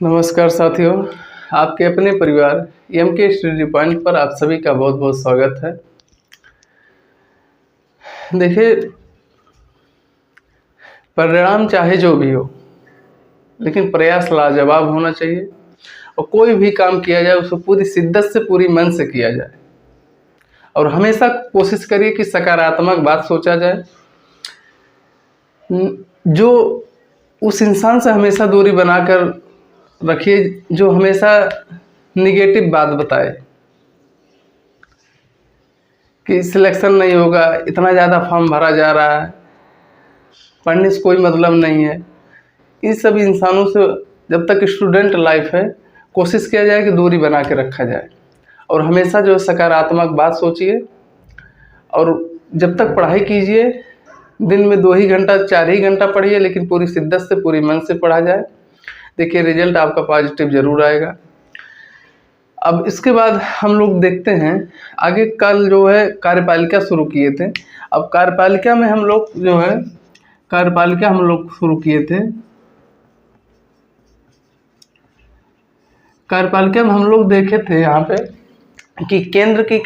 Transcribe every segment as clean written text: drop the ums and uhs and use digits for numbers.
नमस्कार साथियों, आपके अपने परिवार एम के स्टडी पॉइंट पर आप सभी का बहुत बहुत स्वागत है। देखिए, परिणाम चाहे जो भी हो, लेकिन प्रयास लाजवाब होना चाहिए और कोई भी काम किया जाए उसको पूरी शिद्दत से, पूरी मन से किया जाए और हमेशा कोशिश करिए कि सकारात्मक बात सोचा जाए। जो उस इंसान से हमेशा दूरी बनाकर रखिए जो हमेशा निगेटिव बात बताए कि सिलेक्शन नहीं होगा, इतना ज़्यादा फॉर्म भरा जा रहा है, पढ़ने से कोई मतलब नहीं है। इन सब इंसानों से जब तक स्टूडेंट लाइफ है कोशिश किया जाए कि दूरी बना के रखा जाए और हमेशा जो सकारात्मक बात सोचिए और जब तक पढ़ाई कीजिए, दिन में 2 ही घंटा 4 ही घंटा पढ़िए, लेकिन पूरी शिद्दत से, पूरी मन से पढ़ा जाए। देखिए, रिजल्ट आपका पॉजिटिव ज़रूर आएगा। अब इसके बाद हम लोग देखते हैं आगे। कल जो है कार्यपालिका शुरू किए थे। अब कार्यपालिका में हम लोग जो है कार्यपालिका हम लोग शुरू किए थे। कार्यपालिका में हम लोग देखे थे यहाँ पे कि केंद्र की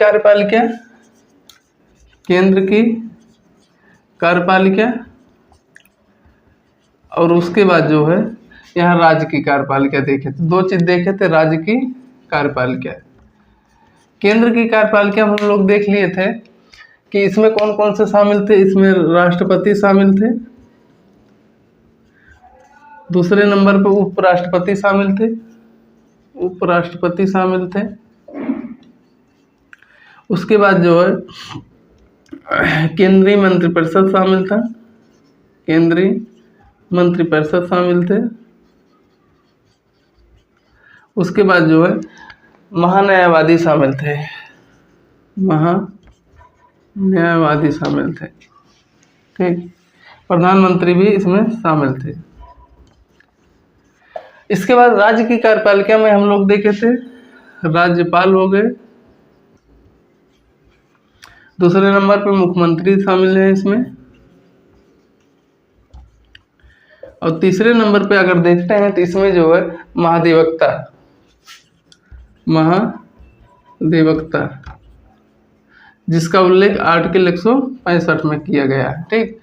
कार्यपालिका और उसके बाद जो है यहाँ राज्य की कार्यपालिका देखे थे। 2 चीज़ देखे थे, राज्य की कार्यपालिका, केंद्र की कार्यपालिका हम लोग देख लिए थे कि इसमें कौन कौन से शामिल थे। इसमें राष्ट्रपति शामिल थे, दूसरे नंबर पर उपराष्ट्रपति शामिल थे, उसके बाद जो है केंद्रीय मंत्रिपरिषद शामिल थे, उसके बाद जो है महान्यायवादी शामिल थे, ठीक। प्रधानमंत्री भी इसमें शामिल थे। इसके बाद राज्य की कार्यपालिका में हम लोग देखे थे राज्यपाल हो गए, दूसरे नंबर पे मुख्यमंत्री शामिल है इसमें, और तीसरे नंबर पे अगर देखते हैं तो इसमें जो है महाधिवक्ता, जिसका उल्लेख आर्टिकल 165 में किया गया है, ठीक।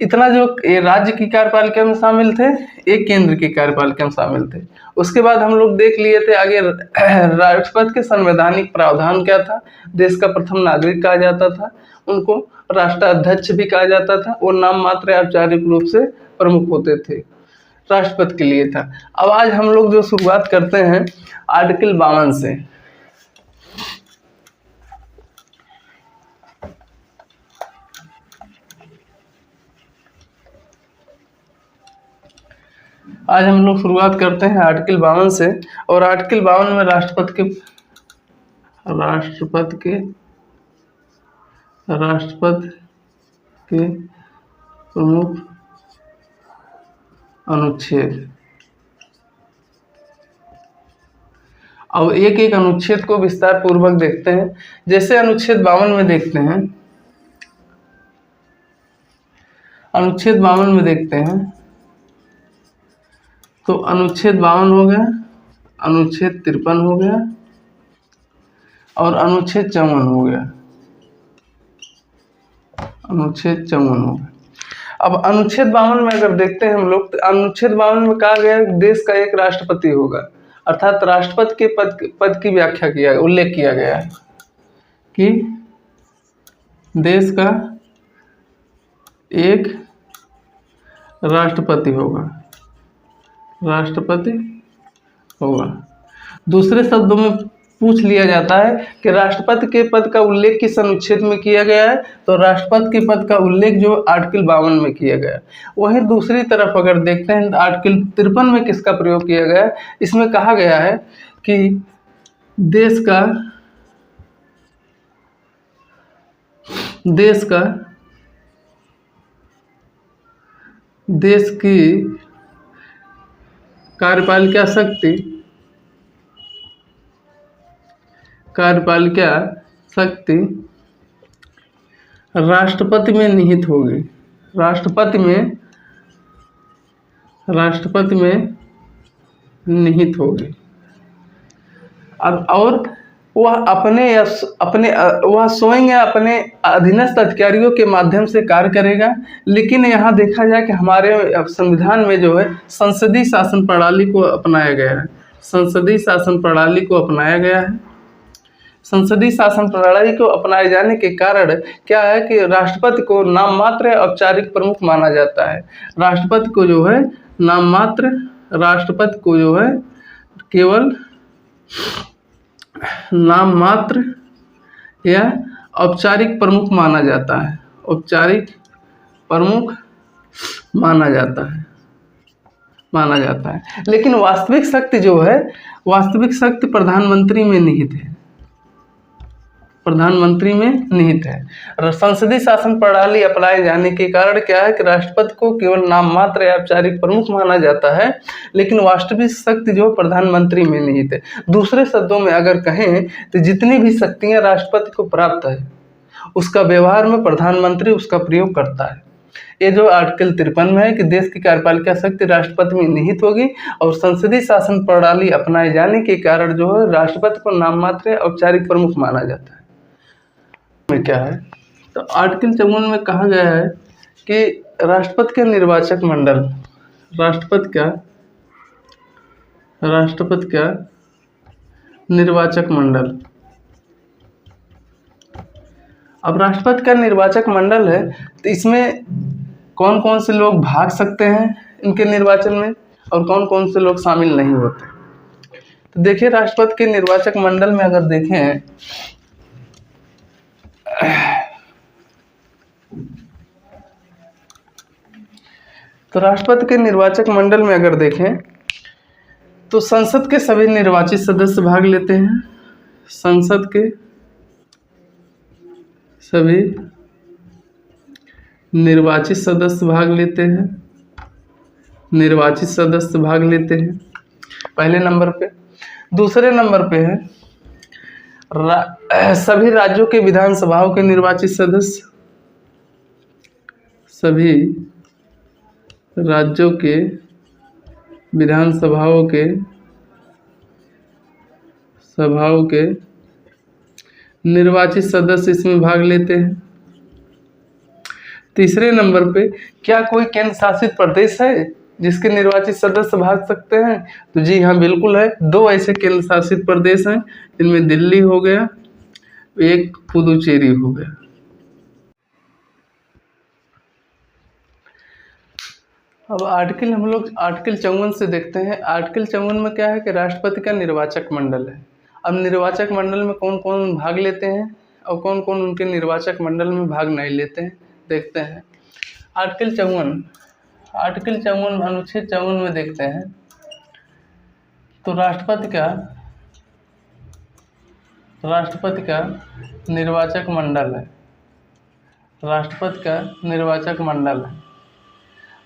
इतना जो ये राज्य की कार्यपालिका में शामिल थे, एक केंद्र की कार्यपालिका में शामिल थे। उसके बाद हम लोग देख लिए थे आगे राष्ट्रपति के संवैधानिक प्रावधान क्या था। देश का प्रथम नागरिक कहा जाता था, उनको राष्ट्राध्यक्ष भी कहा जाता था और नाम मात्र औपचारिक रूप से प्रमुख होते थे, राष्ट्रपति के लिए था। अब आज हम लोग जो शुरुआत करते हैं आर्टिकल 52 से। आज हम लोग शुरुआत करते हैं आर्टिकल 52 से, और आर्टिकल 52 में राष्ट्रपति के प्रमुख अनुच्छेद, अब एक एक अनुच्छेद को विस्तार पूर्वक देखते हैं। जैसे अनुच्छेद 52 में देखते हैं, तो अनुच्छेद 52 हो गया, अनुच्छेद 53 हो गया और अनुच्छेद 54 हो गया। अब अनुच्छेद 52 में अगर देखते हैं हम लोग, तो अनुच्छेद 52 में कहा गया देश का एक राष्ट्रपति होगा, अर्थात राष्ट्रपति के पद की व्याख्या उल्लेख किया गया है कि देश का एक राष्ट्रपति होगा। दूसरे शब्दों में पूछ लिया जाता है कि राष्ट्रपति के पद का उल्लेख किस अनुच्छेद में किया गया है, तो राष्ट्रपति के पद का उल्लेख जो आर्टिकल 52 में किया गया है। वहीं दूसरी तरफ अगर देखते हैं आर्टिकल 53 में किसका प्रयोग किया गया है, इसमें कहा गया है कि देश की कार्यपालिका शक्ति राष्ट्रपति में निहित होगी। राष्ट्रपति में निहित होगी। अब और वह वह स्वयं या अपने अधीनस्थ अधिकारियों के माध्यम से कार्य करेगा। लेकिन यहाँ देखा जाए कि हमारे संविधान में जो है संसदीय शासन प्रणाली को अपनाया गया है। संसदीय शासन प्रणाली को अपनाया गया है। संसदीय शासन प्रणाली को अपनाए जाने के कारण क्या है कि राष्ट्रपति को नाम मात्र औपचारिक प्रमुख माना जाता है। राष्ट्रपति को जो है नाम मात्र, राष्ट्रपति को जो है केवल नाम मात्र या औपचारिक प्रमुख माना जाता है। औपचारिक प्रमुख माना जाता है। लेकिन वास्तविक शक्ति जो है, वास्तविक शक्ति प्रधानमंत्री में निहित है। प्रधानमंत्री में निहित है। संसदीय शासन प्रणाली अपनाए जाने के कारण क्या है कि राष्ट्रपति को केवल नाम मात्र या औपचारिक प्रमुख माना जाता है, लेकिन वास्तविक शक्ति जो प्रधानमंत्री में निहित है। दूसरे शब्दों में अगर कहें तो जितनी भी शक्तियां राष्ट्रपति को प्राप्त है, उसका व्यवहार में प्रधानमंत्री उसका प्रयोग करता है। ये जो आर्टिकल 53 में है कि देश की कार्यपालिका शक्ति राष्ट्रपति में निहित होगी और संसदीय शासन प्रणाली अपनाए जाने के कारण जो है राष्ट्रपति को नाम मात्र या औपचारिक प्रमुख माना जाता है। में क्या है तो आर्टिकल 54 में कहा गया है कि राष्ट्रपति का निर्वाचक मंडल, राष्ट्रपति का निर्वाचक मंडल। अब राष्ट्रपति का निर्वाचक मंडल है तो इसमें कौन कौन से लोग भाग सकते हैं इनके निर्वाचन में और कौन कौन से लोग शामिल नहीं होते। तो देखिए राष्ट्रपति के निर्वाचक मंडल में अगर देखें तो राष्ट्रपति के निर्वाचक मंडल में अगर देखें तो संसद के सभी निर्वाचित सदस्य भाग लेते हैं। संसद के सभी निर्वाचित सदस्य भाग लेते हैं। निर्वाचित सदस्य भाग लेते हैं पहले नंबर पे। दूसरे नंबर पे है सभी राज्यों के विधानसभाओं के निर्वाचित सदस्य। सभी राज्यों के विधानसभाओं के निर्वाचित सदस्य इसमें भाग लेते हैं। तीसरे नंबर पे क्या कोई केंद्र शासित प्रदेश है जिसके निर्वाचित सदस्य भाग सकते हैं? तो जी हाँ, बिल्कुल है। 2 ऐसे केंद्र शासित प्रदेश हैं, इनमें दिल्ली हो गया, एक पुदुचेरी हो गया। अब हम लोग आर्टिकल 54 से देखते हैं। आर्टिकल 54 में क्या है कि राष्ट्रपति का निर्वाचक मंडल है। अब निर्वाचक मंडल में कौन कौन भाग लेते हैं और कौन कौन उनके निर्वाचक मंडल में भाग नहीं लेते हैं, देखते हैं। आर्टिकल 54 अनुच्छेद 54 में देखते हैं तो राष्ट्रपति का निर्वाचक मंडल है। राष्ट्रपति का निर्वाचक मंडल है।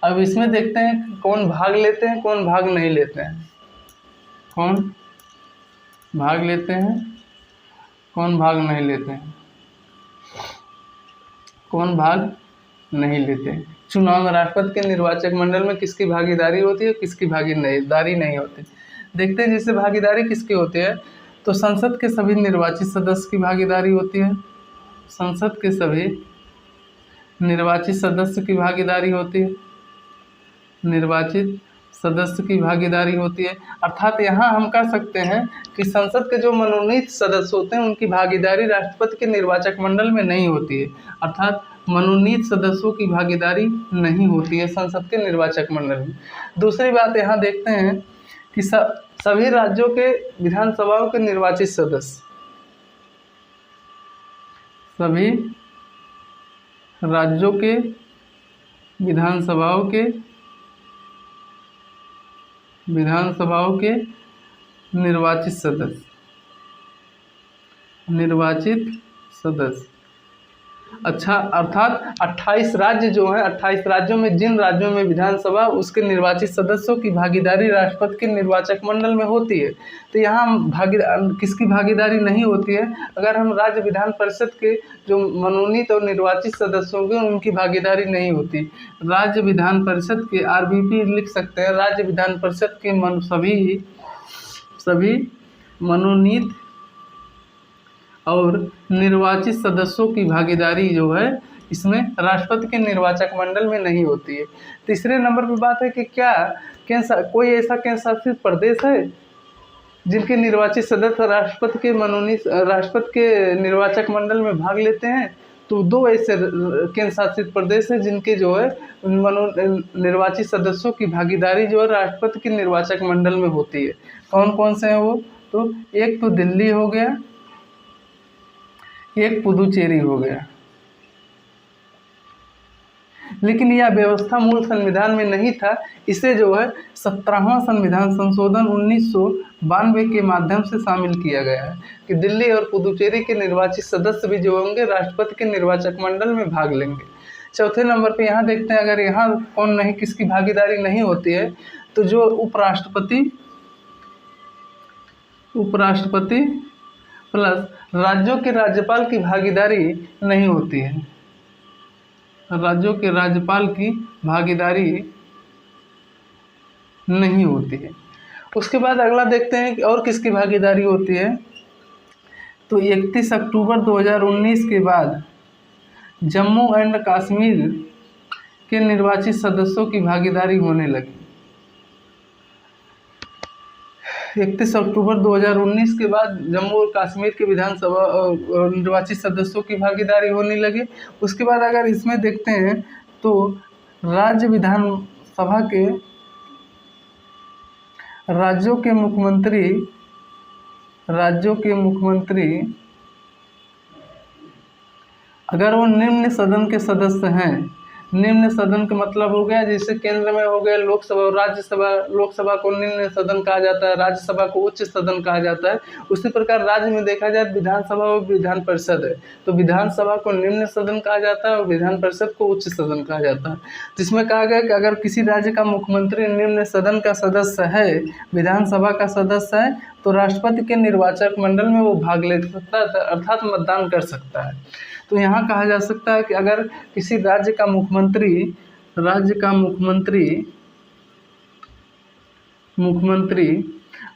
अब इसमें देखते हैं कौन भाग लेते हैं, कौन भाग नहीं लेते हैं। कौन भाग लेते हैं, कौन भाग नहीं लेते हैं। कौन भाग नहीं लेते हैं। चुनाव में राष्ट्रपति के निर्वाचक मंडल में किसकी भागीदारी होती है, किसकी भागीदारी नहीं होती। देखते हैं जैसे भागीदारी किसकी होती है तो संसद के सभी निर्वाचित सदस्य की भागीदारी होती है। संसद के सभी निर्वाचित सदस्य की भागीदारी होती है। निर्वाचित सदस्य की भागीदारी होती है। अर्थात यहाँ हम कह सकते हैं कि संसद के जो मनोनीत सदस्य होते हैं उनकी भागीदारी राष्ट्रपति के निर्वाचक मंडल में नहीं होती है। अर्थात मनोनीत सदस्यों की भागीदारी नहीं होती है संसद के निर्वाचक मंडल में। दूसरी बात यहाँ देखते हैं कि सभी राज्यों के विधानसभाओं के निर्वाचित सदस्य, सभी राज्यों के विधानसभाओं के निर्वाचित सदस्य अच्छा, अर्थात 28 राज्य जो हैं, 28 राज्यों में जिन राज्यों में विधानसभा उसके निर्वाचित सदस्यों की भागीदारी राष्ट्रपति के निर्वाचक मंडल में होती है, तो यहाँ किसकी भागीदारी नहीं होती है? अगर हम राज्य विधान परिषद के जो मनोनीत और निर्वाचित सदस्यों के उनकी भागीदारी नहीं होती। राज्य विधान परिषद के RVP लिख सकते हैं, राज्य विधान परिषद के सभी मनोनीत और निर्वाचित सदस्यों की भागीदारी जो है इसमें राष्ट्रपति के निर्वाचक मंडल में नहीं होती है। तीसरे नंबर पर बात है कि क्या कोई ऐसा केंद्र शासित प्रदेश है जिनके निर्वाचित सदस्य राष्ट्रपति के निर्वाचक मंडल में भाग लेते हैं? तो 2 ऐसे केंद्र शासित प्रदेश है जिनके जो है निर्वाचित सदस्यों की भागीदारी जो है राष्ट्रपति के निर्वाचक मंडल में होती है। कौन कौन से हैं वो? तो एक तो दिल्ली हो गया, एक पुदुचेरी हो गया। लेकिन यह व्यवस्था मूल संविधान में नहीं था। इसे जो है 17वां संविधान संशोधन 1992 के माध्यम से शामिल किया गया है कि दिल्ली और पुदुचेरी के निर्वाचित सदस्य भी जो होंगे राष्ट्रपति के निर्वाचक मंडल में भाग लेंगे। चौथे नंबर पे यहाँ देखते हैं, अगर यहाँ कौन नहीं किसकी भागीदारी नहीं होती है, तो जो उपराष्ट्रपति प्लस राज्यों के राज्यपाल की भागीदारी नहीं होती है। राज्यों के राज्यपाल की भागीदारी नहीं होती है। उसके बाद अगला देखते हैं कि और किसकी भागीदारी होती है। तो 31 अक्टूबर 2019 के बाद जम्मू एंड कश्मीर के निर्वाचित सदस्यों की भागीदारी होने लगी। 31 अक्टूबर 2019 के बाद जम्मू और कश्मीर के विधानसभा निर्वाचित सदस्यों की भागीदारी होने लगी। उसके बाद अगर इसमें देखते हैं तो राज्य विधानसभा के राज्यों के मुख्यमंत्री अगर वो निम्न सदन के सदस्य हैं, निम्न सदन का मतलब हो गया जैसे केंद्र में हो गया लोकसभा और राज्यसभा। लोकसभा को निम्न सदन कहा जाता है, राज्यसभा को उच्च सदन कहा जाता है। उसी प्रकार राज्य में देखा जाए विधानसभा और विधान परिषद है, तो विधानसभा को निम्न सदन कहा जाता है और विधान परिषद को उच्च सदन कहा जाता है। जिसमें कहा गया कि अगर किसी राज्य का मुख्यमंत्री निम्न सदन का सदस्य है, विधानसभा का सदस्य है, तो राष्ट्रपति के निर्वाचक मंडल में वो भाग ले सकता है, अर्थात मतदान कर सकता है। तो यहाँ कहा जा सकता है कि अगर किसी राज्य का मुख्यमंत्री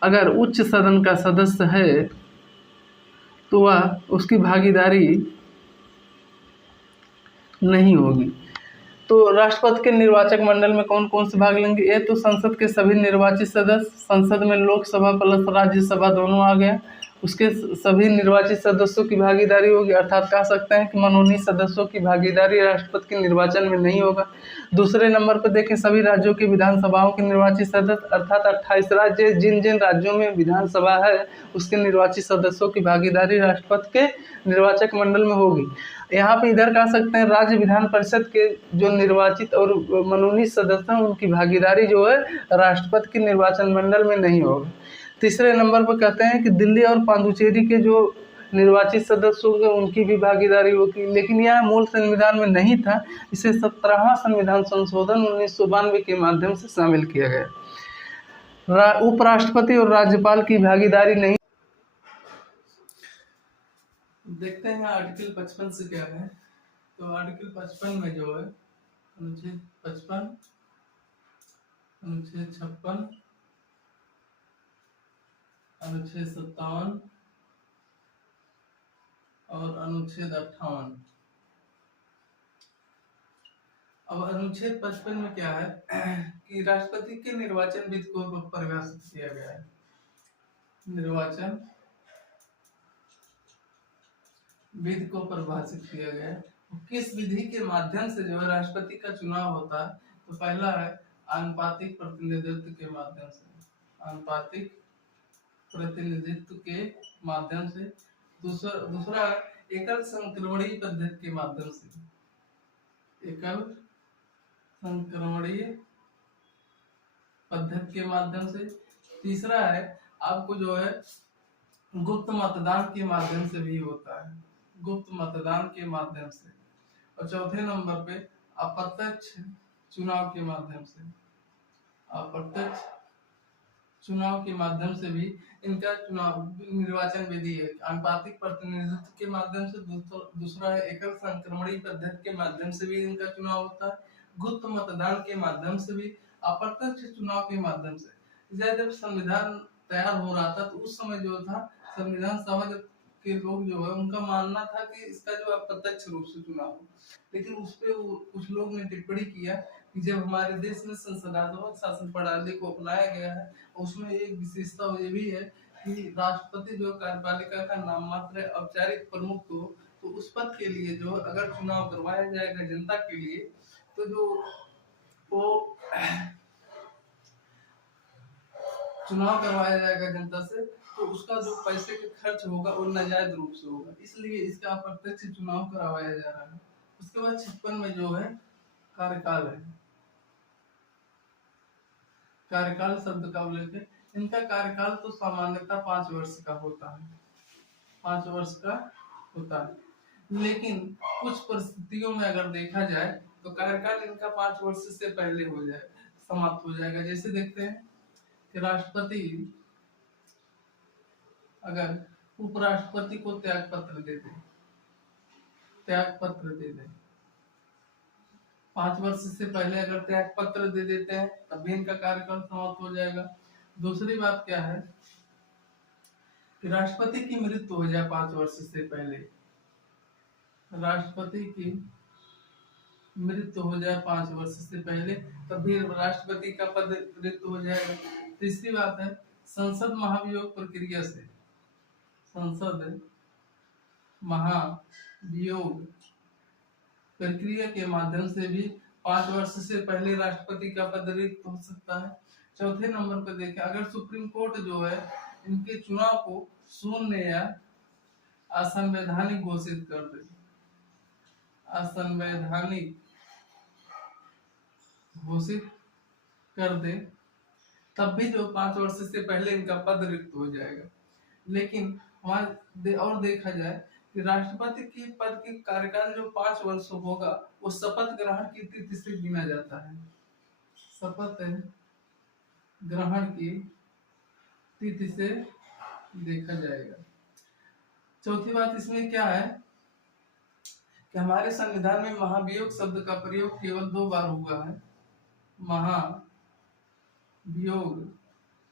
अगर उच्च सदन का सदस्य है तो वह उसकी भागीदारी नहीं होगी। तो राष्ट्रपति के निर्वाचक मंडल में कौन कौन से भाग लेंगे? ये तो संसद के सभी निर्वाचित सदस्य, संसद में लोकसभा प्लस राज्यसभा दोनों आ गया, उसके सभी निर्वाचित सदस्यों की भागीदारी होगी। अर्थात कह सकते हैं कि मनोनीत सदस्यों की भागीदारी राष्ट्रपति के निर्वाचन में नहीं होगा। दूसरे नंबर पर देखें सभी राज्यों की विधानसभाओं के निर्वाचित सदस्य, अर्थात 28 राज्य, जिन जिन राज्यों में विधानसभा है उसके निर्वाचित सदस्यों की भागीदारी राष्ट्रपति के निर्वाचक मंडल में होगी। यहाँ पे इधर कह सकते हैं राज्य विधान परिषद के जो निर्वाचित और मनोनीत सदस्य हैं उनकी भागीदारी जो है राष्ट्रपति के निर्वाचन मंडल में नहीं होगी। तीसरे नंबर पर कहते हैं कि दिल्ली और पुदुचेरी के जो निर्वाचित सदस्य होंगे उनकी भी भागीदारी होगी, लेकिन यह मूल संविधान में नहीं था। इसे 17वां संविधान संशोधन 1992 के माध्यम से शामिल किया गया। उपराष्ट्रपति और राज्यपाल की भागीदारी नहीं। देखते हैं आर्टिकल 55 से क्या है। तो आर्टिकल 55 में जो है अनुच्छेद 55, अनुच्छेद 56, अनुच्छेद 57 और अनुच्छेद 58। अब अनुच्छेद 55 में क्या है कि राष्ट्रपति के निर्वाचन विधि को परिभाषित किया गया है। निर्वाचन विधि को परिभाषित किया गया है। किस विधि के माध्यम से जो है राष्ट्रपति का चुनाव होता है? तो पहला है आनुपातिक प्रतिनिधित्व के माध्यम से, आनुपातिक प्रतिनिधित्व के माध्यम से। दूसरा एकल संक्रमणीय पद्धति के माध्यम से, एकल संक्रमणीय पद्धति के माध्यम से। तीसरा है आपको जो है गुप्त मतदान के माध्यम से भी होता है, गुप्त मतदान के माध्यम से। और चौथे नंबर पे अप्रत्यक्ष चुनाव के माध्यम से, अप्रत्यक्ष चुनाव के माध्यम से भी इनका चुनाव निर्वाचन विधि है। आनुपातिक प्रतिनिधित्व के माध्यम से, दूसरा है एकल संक्रमणी पद्धति के माध्यम से भी इनका चुनाव होता है, गुप्त मतदान के माध्यम से भी, अप्रत्यक्ष चुनाव के माध्यम से। जब संविधान तैयार हो रहा था तो उस समय जो था संविधान सभा के लोग जो है उनका मानना था कि इसका जो अप्रत्यक्ष रूप से चुनाव हो, लेकिन उस पे कुछ लोग ने टिप्पणी किया कि जब हमारे देश में संसदात्मक शासन प्रणाली को अपनाया गया है, उसमें एक विशेषता ये भी है कि राष्ट्रपति जो कार्यपालिका का नाम मात्र औपचारिक प्रमुख तो उस पद के लिए जो अगर चुनाव करवाया जाएगा जनता के लिए, तो जो वो चुनाव करवाया जाएगा जनता से, तो उसका जो पैसे का खर्च होगा वो नाजायज रूप से होगा, इसलिए इसका अप्रत्यक्ष चुनाव करवाया जा रहा है। उसके बाद 56 में जो है कार्यकाल है, कार्यकाल शब्द का उल्लेख, इनका कार्यकाल तो सामान्यतः 5 वर्ष का होता है, 5 वर्ष का होता है, लेकिन कुछ परिस्थितियों में अगर देखा जाए तो कार्यकाल इनका 5 वर्ष से पहले हो जाए, समाप्त हो जाएगा। जैसे देखते हैं कि राष्ट्रपति अगर उपराष्ट्रपति को त्याग पत्र दे दे, त्याग पत्र दे दे 5 वर्ष से पहले अगर त्याग पत्र दे देते हैं तब भी इनका कार्यकाल समाप्त हो जाएगा। दूसरी बात क्या है कि राष्ट्रपति की मृत्यु हो जाए 5 वर्ष से पहले, राष्ट्रपति की मृत्यु हो जाए 5 वर्ष से पहले, तब भी राष्ट्रपति का पद रिक्त हो जाएगा। तीसरी बात है संसद महाभियोग प्रक्रिया से, संसद महाभियोग प्रक्रिया के माध्यम से भी 5 वर्ष से पहले राष्ट्रपति का पद रिक्त हो सकता है। चौथे नंबर पर देखें, अगर सुप्रीम कोर्ट जो है इनके चुनाव को शून्य या असंवैधानिक घोषित कर दे, असंवैधानिक घोषित कर दे, तब भी जो 5 वर्ष से पहले इनका पद रिक्त हो जाएगा। लेकिन वहां और देखा जाए कि राष्ट्रपति की पद की कार्यकाल जो 5 वर्ष होगा वो शपथ ग्रहण की तिथि से गिना जाता है, शपथ ग्रहण की तिथि से देखा जाएगा। चौथी बात इसमें क्या है कि हमारे संविधान में महाभियोग शब्द का प्रयोग केवल 2 बार हुआ है, महाभियोग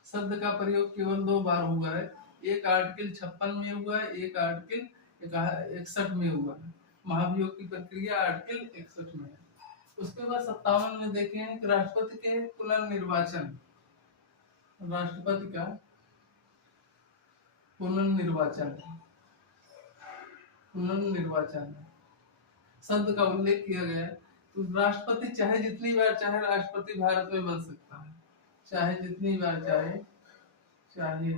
शब्द का प्रयोग केवल 2 बार हुआ है, एक आर्टिकल 56 में हुआ है, एक आर्टिकल 61 में हुआ है। महाभियोग की प्रक्रिया आर्टिकल 61 में है। उसके बाद 57 में देखें कि राष्ट्रपति के पुनर्निर्वाचन, राष्ट्रपति का पुनर्निर्वाचन, पुनर्निर्वाचन शब्द का उल्लेख किया गया। तो राष्ट्रपति चाहे जितनी बार चाहे राष्ट्रपति भारत में बन सकता है, चाहे जितनी बार चाहे, चाहे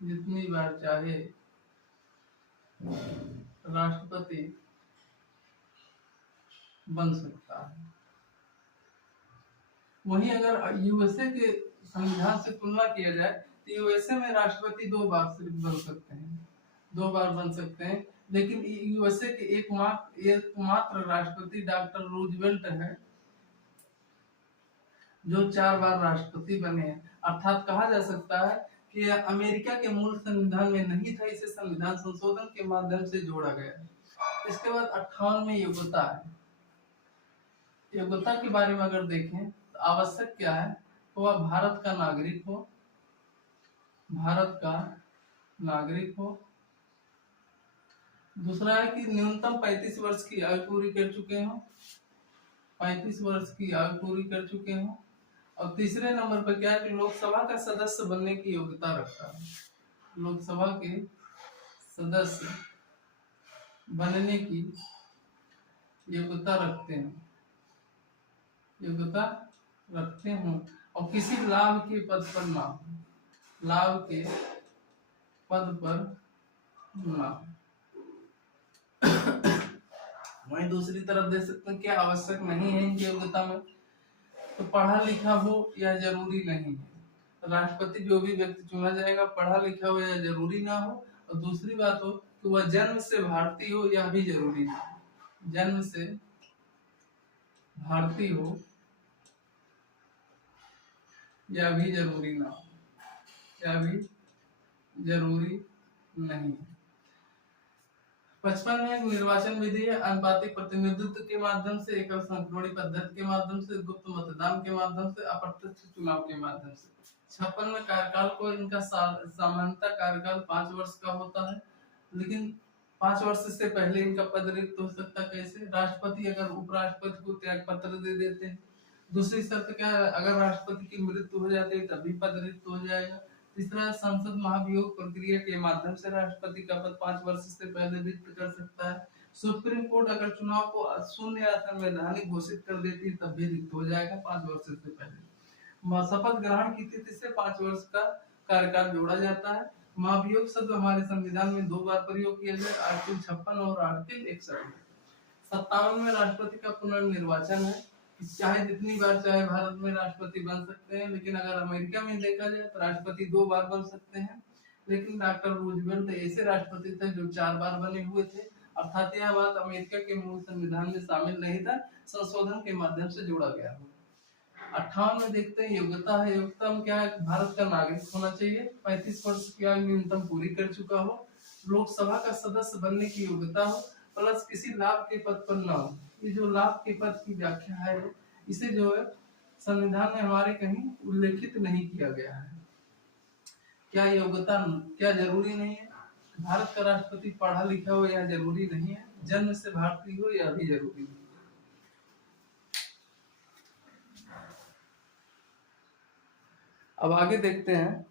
जितनी बार चाहे राष्ट्रपति बन सकता है। वहीं अगर यूएसए के संविधान से तुलना किया जाए तो यूएसए में राष्ट्रपति 2 बार सिर्फ बन सकते हैं, 2 बार बन सकते हैं। लेकिन यूएसए के एकमात्र राष्ट्रपति डॉक्टर रूजवेल्ट है जो 4 बार राष्ट्रपति बने हैं। अर्थात कहा जा सकता है कि अमेरिका के मूल संविधान में नहीं था, इसे संविधान संशोधन के माध्यम से जोड़ा गया। इसके बाद 58 में योग्यता है। योग्यता के बारे में अगर देखें तो आवश्यक क्या है, तो वह भारत का नागरिक हो, भारत का नागरिक हो। दूसरा है कि न्यूनतम 35 वर्ष की आयु पूरी कर चुके हो, 35 वर्ष की आयु पूरी कर चुके हो। और तीसरे नंबर पर क्या है कि लोकसभा का सदस्य बनने की योग्यता रखता है, लोकसभा के सदस्य बनने की योग्यता रखते हैं, योग्यता रखते हो और किसी लाभ के पद पर ना हो, लाभ के पद पर ना हो। वहीं दूसरी तरफ देख सकते हैं क्या आवश्यक नहीं है इनकी योग्यता में, तो पढ़ा लिखा हो यह जरूरी नहीं है। राष्ट्रपति जो भी व्यक्ति चुना जाएगा पढ़ा लिखा हो यह जरूरी ना हो, और दूसरी बात हो कि वह जन्म से भारतीय हो यह भी जरूरी नहीं, जन्म से भारतीय हो या भी जरूरी ना हो, या भी जरूरी नहीं है। 55 में एक निर्वाचन विधि है, अनुपातिक प्रतिनिधित्व के माध्यम से, एकल संक्रमणी पद्धति के माध्यम से, गुप्त मतदान के माध्यम से, अप्रत्यक्ष चुनाव के माध्यम से। 56 में कार्यकाल को इनका सामान्यतः कार्यकाल 5 वर्ष का होता है, लेकिन 5 वर्ष से पहले इनका पद रिक्त हो सकता है। कैसे? राष्ट्रपति अगर उपराष्ट्रपति को त्याग पत्र दे देते हैं। दूसरी शर्त क्या है? अगर राष्ट्रपति की मृत्यु हो जाती है तभी पद रिक्त हो जाएगा। तीसरा, संसद महाभियोग प्रक्रिया के माध्यम से राष्ट्रपति का पद 5 वर्ष से पहले रिक्त कर सकता है। सुप्रीम कोर्ट अगर चुनाव को शून्य या संवैधानिक घोषित कर देती है तब भी रिक्त हो जाएगा 5 वर्ष से पहले। शपथ ग्रहण की तिथि से 5 वर्ष का कार्यकाल जोड़ा जाता है। महाभियोग शब्द हमारे संविधान में 2 बार प्रयोग किया गया, आर्टिकल 56 और आर्टिकल 61 में। 57 में राष्ट्रपति का पुनर्निर्वाचन है, चाहे जितनी बार चाहे भारत में राष्ट्रपति बन सकते हैं, लेकिन अगर अमेरिका में देखा जाए तो राष्ट्रपति 2 बार बन सकते हैं, लेकिन डॉक्टर रूजवेल्ट ऐसे राष्ट्रपति थे जो 4 बार बने हुए थे। अर्थात यह बात अमेरिका के मूल संविधान में शामिल नहीं था, संशोधन के माध्यम से जोड़ा गया। 58 में देखते हैं योग्यता है। योग्यता में क्या है? भारत का नागरिक होना चाहिए, 35 वर्ष की आयु न्यूनतम पूरी कर चुका हो, लोकसभा का सदस्य बनने की योग्यता हो, प्लस किसी लाभ के पद पर न हो। ये जो लाभ के पद की व्याख्या है, इसे जो है संविधान में हमारे कहीं उल्लेखित नहीं किया गया है। क्या योग्यता क्या जरूरी नहीं है? भारत का राष्ट्रपति पढ़ा लिखा हो या जरूरी नहीं है? जन्म से भारतीय हो या भी जरूरी नहीं है? अब आगे देखते हैं।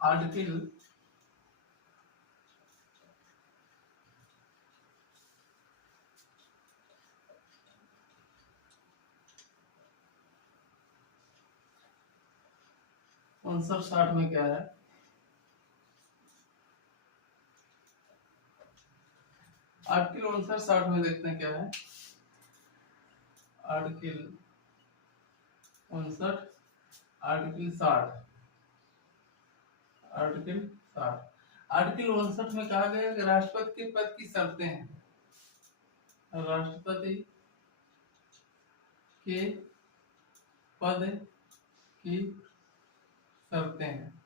आर्टिकल 59-60 में क्या है? आर्टिकल 59-60 में देखते हैं क्या है। Article 59, article 60, article 60। आर्टिकल 59 में कहा गया कि राष्ट्रपति के पद की शर्तें हैं। राष्ट्रपति के पद की शर्तें हैं।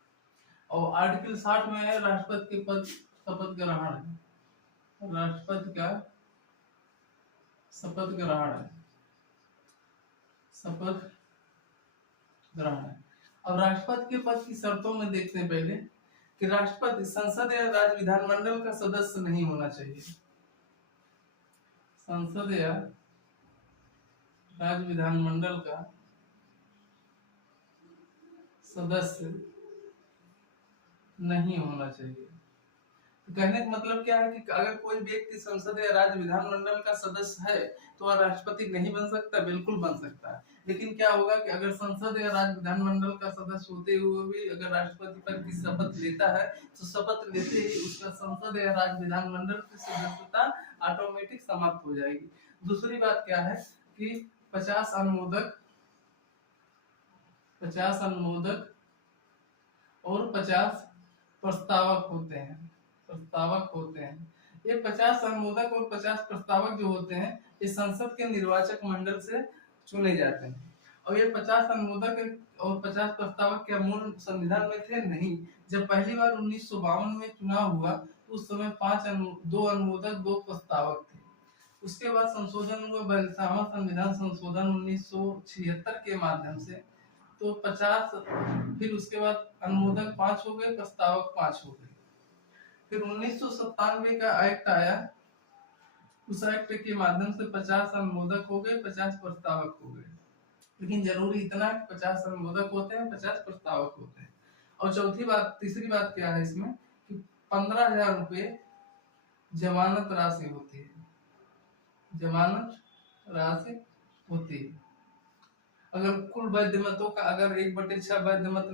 और आर्टिकल 60 में है राष्ट्रपति के पद शपथ ग्रहण है। राष्ट्रपति का शपथ ग्रहण है, शपथ ग्रहण है। अब राष्ट्रपति के पद की शर्तों में देखते हैं पहले कि राष्ट्रपति संसद या राज्य विधानमंडल का सदस्य नहीं होना चाहिए। संसद या राज्य विधानमंडल का सदस्य नहीं होना चाहिए। तो कहने का मतलब क्या है कि अगर कोई व्यक्ति संसद या राज्य विधानमंडल का सदस्य है तो वह राष्ट्रपति नहीं बन सकता? बिल्कुल बन सकता है। लेकिन क्या होगा कि अगर संसद या राज्य विधानमंडल का सदस्य होते हुए भी अगर राष्ट्रपति पद की शपथ लेता है तो शपथ लेते ही उसका संसद या राज्य विधानमंडल की सदस्यता ऑटोमेटिक समाप्त हो जाएगी। दूसरी बात क्या है कि 50 अनुमोदक और 50 प्रस्तावक होते हैं। ये 50 अनुमोदक और 50 प्रस्तावक जो होते हैं ये संसद के निर्वाचक मंडल से चुने जाते हैं। और ये 50 अनुमोदक और 50 प्रस्तावक क्या मूल संविधान में थे? नहीं। जब पहली बार 1952 में चुनाव हुआ तो उस समय 2 अनुमोदक 2 प्रस्तावक थे। उसके बाद संशोधन हुआ 42वां संविधान संशोधन 1976 के माध्यम से, तो 50, फिर उसके बाद अनुमोदक 5 हो गए, प्रस्तावक 5 हो गए। फिर 1997 का एक्ट आया, उस एक्ट के माध्यम से 50 अनुमोदक हो गए, 50 प्रस्तावक हो गए। लेकिन जरूरी इतना 50 अनुमोदक होते हैं, 50 प्रस्तावक होते हैं। और तीसरी बात क्या है इसमें कि 15,000 रुपए जमानत राशि होती है। जमानत राशि होती है। अगर कुल वैध मतों का अगर 1/6 वैध मत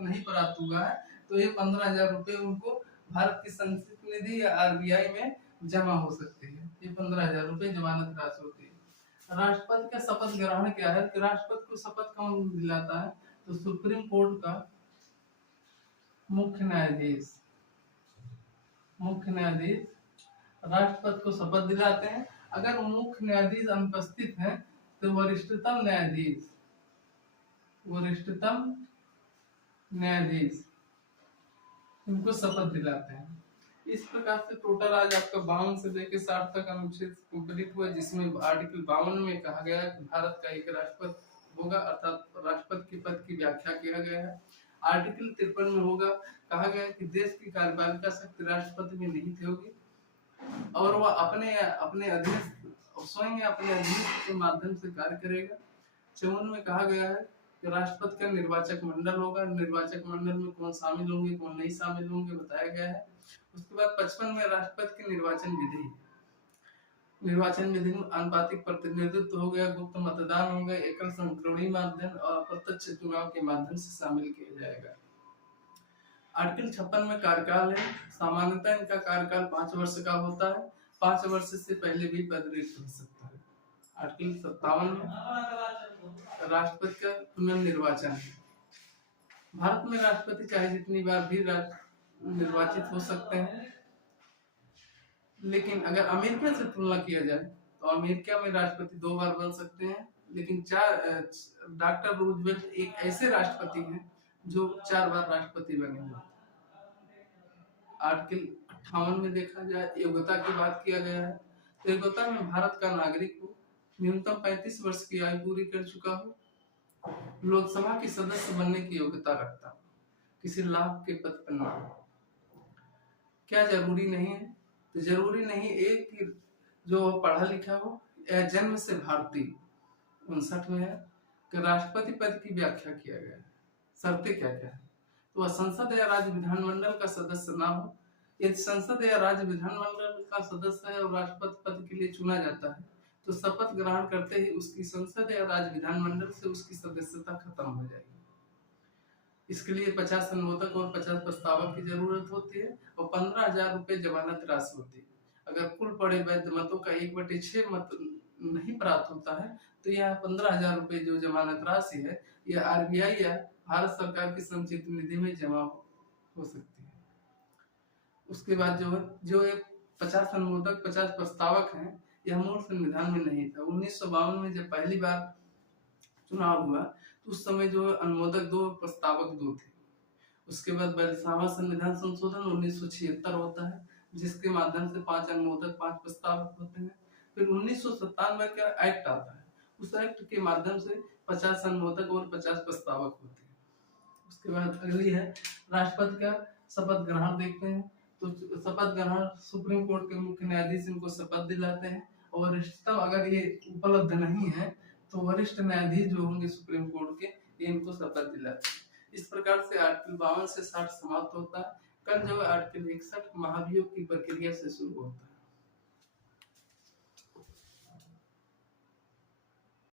नहीं प्राप्त हुआ है तो ये 15,000 रुपए उनको भारत की संचित निधि या आरबीआई में जमा हो सकते हैं। ये 15,000 रुपए जमानत राशि होती है। राष्ट्रपति का शपथ ग्रहण क्या है? राष्ट्रपति को शपथ कौन दिलाता है? तो सुप्रीम कोर्ट का मुख्य न्यायाधीश राष्ट्रपति को शपथ दिलाते हैं। अगर मुख्य न्यायाधीश अनुपस्थित हैं तो वरिष्ठतम न्यायाधीश इनको शपथ दिलाते हैं। इस प्रकार से टोटल आज आपका 52 से लेकर 60 तक अनुच्छेद कंप्लीट हुआ, जिसमें आर्टिकल 52 में कहा गया है कि भारत का एक राष्ट्रपति होगा, अर्थात राष्ट्रपति के पद की व्याख्या किया गया है। आर्टिकल 53 में होगा, कहा गया है कि देश की कार्यपालिका शक्ति राष्ट्रपति में निहित होगी और वह अपने स्वयं अपने अधीनस्थ के माध्यम से कार्य करेगा। 54 में कहा गया है कि राष्ट्रपति का निर्वाचक मंडल होगा, निर्वाचक मंडल में कौन शामिल होंगे कौन नहीं शामिल होंगे बताया गया है। उसके बाद 55 में राष्ट्रपति की निर्वाचन विधि में आनुपातिक प्रतिनिधित्व हो गया, गुप्त मतदान हो गए, एकल संक्रमणीय माध्यम और अप्रत्यक्ष चुनाव के माध्यम से शामिल किया जाएगा। आर्टिकल 56 में कार्यकाल है। सामान्यतः इनका कार्यकाल 5 वर्ष का होता है, 5 वर्ष से पहले भी पद रिक्त हो सकता है। आर्टिकल 57 में राष्ट्रपति का पुनर्निर्वाचन है। भारत में राष्ट्रपति चाहे जितनी बार भी निर्वाचित हो सकते हैं, लेकिन अगर अमेरिका से तुलना किया जाए तो अमेरिका में राष्ट्रपति 2 बार बन सकते हैं, लेकिन डॉक्टर रूजवेल्ट एक ऐसे राष्ट्रपति हैं जो 4 बार राष्ट्रपति बने हुए। आर्टिकल 58 में देखा जाए योग्यता की बात किया गया है। तो योग्यता में भारत का नागरिक हो, न्यूनतम 35 वर्ष की आयु पूरी कर चुका हो, लोकसभा की सदस्य बनने की योग्यता रखता हो, किसी लाभ के पद पर न हो। क्या जरूरी नहीं है? तो जरूरी नहीं एक कि जो पढ़ा लिखा हो या जन्म से भारतीय। 59 में है कि राष्ट्रपति पद की व्याख्या किया गया है। शर्तें क्या क्या है? तो वह संसद या राज्य विधानमंडल का सदस्य ना हो। यदि संसद या राज्य विधानमंडल का सदस्य है और राष्ट्रपति पद के लिए चुना जाता है तो शपथ ग्रहण करते ही उसकी संसद या राज्य विधानमंडल से उसकी सदस्यता खत्म हो जाएगी। इसके लिए 50 अनुमोदक और 50 प्रस्तावक की जरूरत होती है और 15,000 रुपए जमानत राशि होती है। अगर कुल पड़े वैध मतों का 1/6 मत नहीं प्राप्त होता है तो यह 15,000 रुपए जो जमानत राशि है यह आरबीआई या भारत सरकार की संचित निधि में जमा हो सकती है। उसके बाद जो एक 50 अनुमोदक 50 प्रस्तावक हैं, यह मूल संविधान में नहीं था। 1952 में जब पहली बार चुनाव हुआ तो उस समय जो अनुमोदक 2 प्रस्तावक 2 थे। उसके बाद 42वां संविधान संशोधन 1976 होता है, जिसके माध्यम से 5 अनुमोदक 5 प्रस्तावक होते हैं। फिर 1997 का एक्ट आता है, उस एक्ट के माध्यम से 50 अनुमोदक और 50 प्रस्तावक होते हैं। उसके बाद अगली है राष्ट्रपति का शपथ ग्रहण देखते हैं। तो शपथ ग्रहण सुप्रीम कोर्ट के मुख्य न्यायाधीश इनको शपथ दिलाते हैं और वरिष्ठतम अगर ये उपलब्ध नहीं है तो वरिष्ठ न्यायाधीश जो होंगे सुप्रीम कोर्ट के, ये इनको शपथ दिलाते हैं। इस प्रकार से आर्टिकल 52 से 60 समाप्त होता है। कल जो आर्टिकल 61 महाभियोग की प्रक्रिया से शुरू होता है।